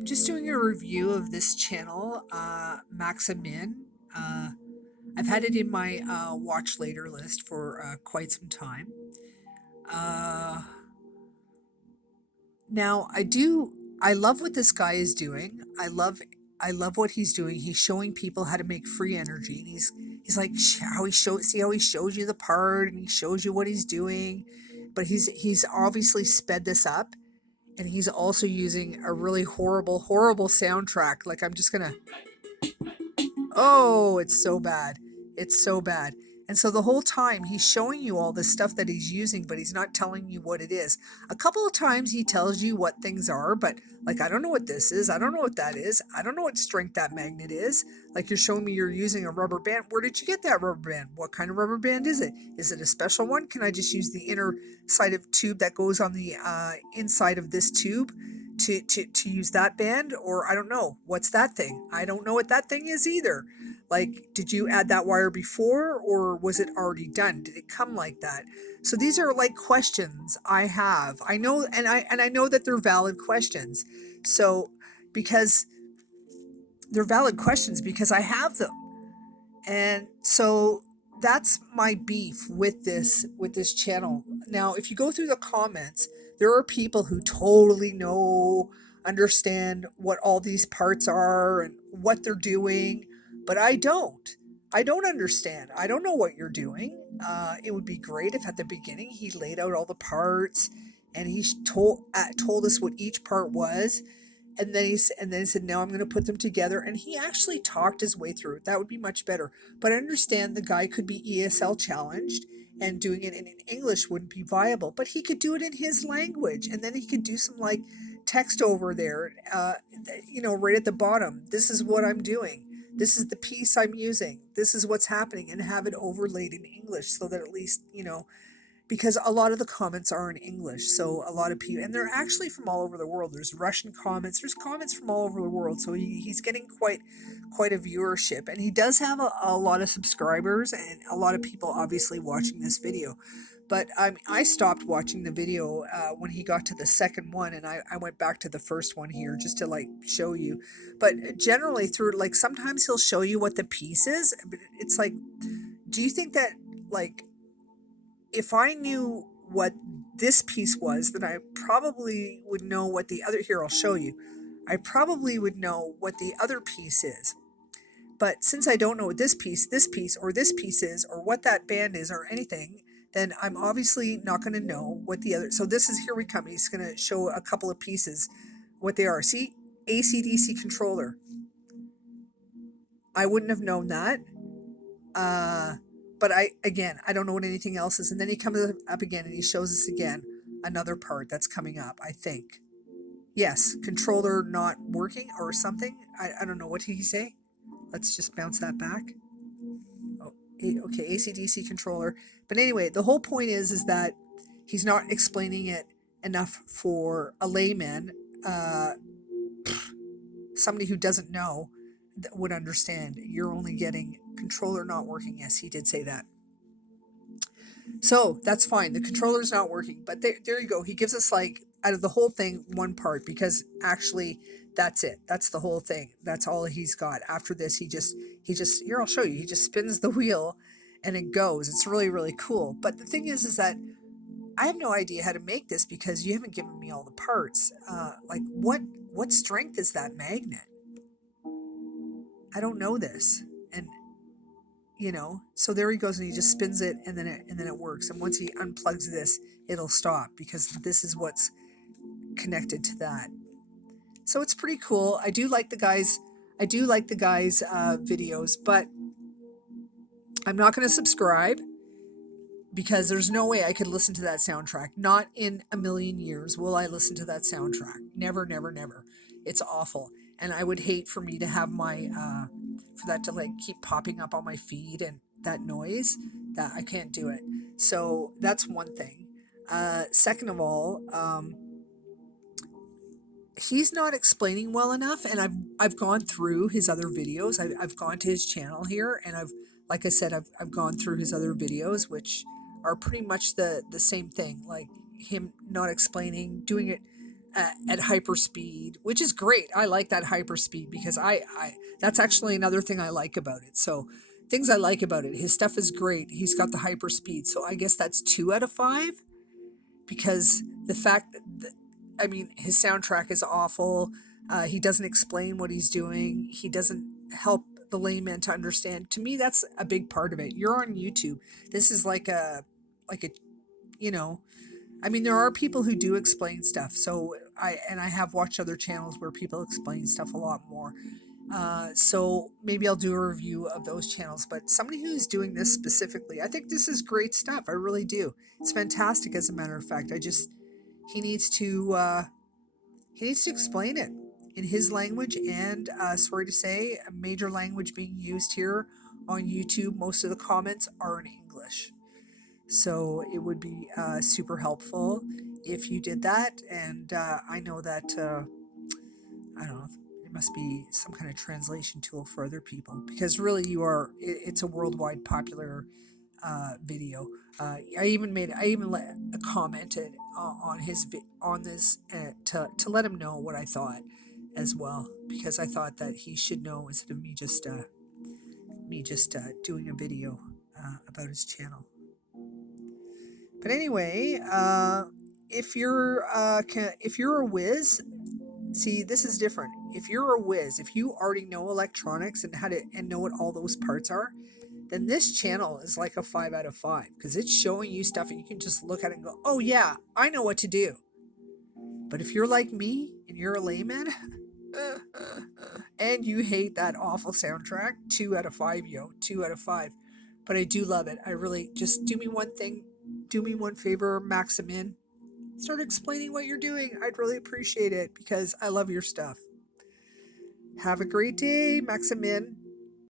I'm just doing a review of this channel, Maxxa. I've had it in my watch later list for quite some time. Uh, Now, I love what this guy is doing. I love what he's doing. He's showing people how to make free energy, and he's like how he shows see how he shows you the part, and he shows you what he's doing, but he's obviously sped this up, and he's also using a really horrible soundtrack. Like I'm just gonna Oh, it's so bad. It's so bad. And so the whole time he's showing you all this stuff that he's using, but he's not telling you what it is. A couple of times he tells you what things are, but like, I don't know what this is. I don't know what that is. I don't know what strength that magnet is. Like, you're showing me you're using a rubber band. Where did you get that rubber band? What kind of rubber band is it? Is it a special one? Can I just use the inner side of tube that goes on the inside of this tube? To use that band, or I don't know what's that thing. I don't know what that thing is either. Like, did you add that wire before, or was it already done? Did it come like that? So these are like questions I have. I know, and I know that they're valid questions. So because they're valid questions because I have them. And so that's my beef with this channel. Now, if you go through the comments, there are people who totally know, understand what all these parts are and what they're doing, but I don't. I don't understand. I don't know what you're doing. It would be great if at the beginning he laid out all the parts and he told us what each part was, and then he said, now I'm going to put them together. And he actually talked his way through it. That would be much better. But I understand the guy could be ESL challenged, and doing it in English wouldn't be viable. But he could do it in his language, and then he could do some like text over there. Right at the bottom. This is what I'm doing. This is the piece I'm using. This is what's happening, and have it overlaid in English so that at least because a lot of the comments are in English. So a lot of people, and they're actually from all over the world. There's Russian comments. There's comments from all over the world. So he's getting quite a viewership, and he does have a lot of subscribers and a lot of people obviously watching this video. But I stopped watching the video when he got to the second one, and I went back to the first one here just to like show you. But generally, through like sometimes he'll show you what the piece is. But it's like, do you think that like if I knew what this piece was, then I probably would know what the other, here I'll show you. I probably would know what the other piece is. But since I don't know what this piece is, or what that band is, or anything, then I'm obviously not going to know what the other. So this is, here we come. He's going to show a couple of pieces, what they are. See, AC/DC controller. I wouldn't have known that. Uh, but I don't know what anything else is. And then he comes up again and he shows us again another part that's coming up, I think. Yes, controller not working or something. I don't know. What did he say? Let's just bounce that back. Oh, okay, AC/DC controller. But anyway, the whole point is that he's not explaining it enough for a layman, uh, somebody who doesn't know that would understand. You're only getting controller not working. Yes, he did say that. So that's fine. The controller's not working, but there you go. He gives us like out of the whole thing one part, because actually that's it. That's the whole thing. That's all he's got. After this, he just here I'll show you. He just spins the wheel, and it goes. It's really cool. But the thing is that I have no idea how to make this because you haven't given me all the parts. Like what strength is that magnet? I don't know this, and so there he goes, and he just spins it, and then it works. And once he unplugs this, it'll stop, because this is what's connected to that. So it's pretty cool. I do like the guys videos, but I'm not going to subscribe because there's no way I could listen to that soundtrack. Not in a million years will I listen to that soundtrack. Never. It's awful, and I would hate for me to have my for that to like keep popping up on my feed, and that noise, that I can't do it. So that's one thing. Second of all, he's not explaining well enough, and I've gone through his other videos. I've gone to his channel here, and like I said, I've gone through his other videos, which are pretty much the same thing, like him not explaining, doing it at hyper speed, which is great. I like that hyper speed because I that's actually another thing I like about it. So things I like about it, his stuff is great. He's got the hyper speed, so I guess that's 2 out of 5 because the fact that I mean his soundtrack is awful. He doesn't explain what he's doing. He doesn't help the layman to understand. To me, that's a big part of it. You're on YouTube. This is like a you know I mean, there are people who do explain stuff. So I have watched other channels where people explain stuff a lot more. So maybe I'll do a review of those channels. But somebody who's doing this specifically, I think this is great stuff. I really do. It's fantastic, as a matter of fact. I just he needs to he needs to explain it in his language and sorry to say, a major language being used here on YouTube. Most of the comments are in English. So it would be super helpful if you did that. And I know that, I don't know, it must be some kind of translation tool for other people because really it's a worldwide popular video. I even commented on this to let him know what I thought as well because I thought that he should know instead of me just doing a video about his channel. But anyway, if you're a whiz, see this is different. If you're a whiz, if you already know electronics and how to and know what all those parts are, then this channel is like a 5 out of 5 because it's showing you stuff and you can just look at it and go, "Oh yeah, I know what to do." But if you're like me and you're a layman and you hate that awful soundtrack, 2 out of 5, yo, 2 out of 5. But I do love it. I really just do me one thing, do me one favor, Maxxa. Start explaining what you're doing. I'd really appreciate it because I love your stuff. Have a great day, Maxxa.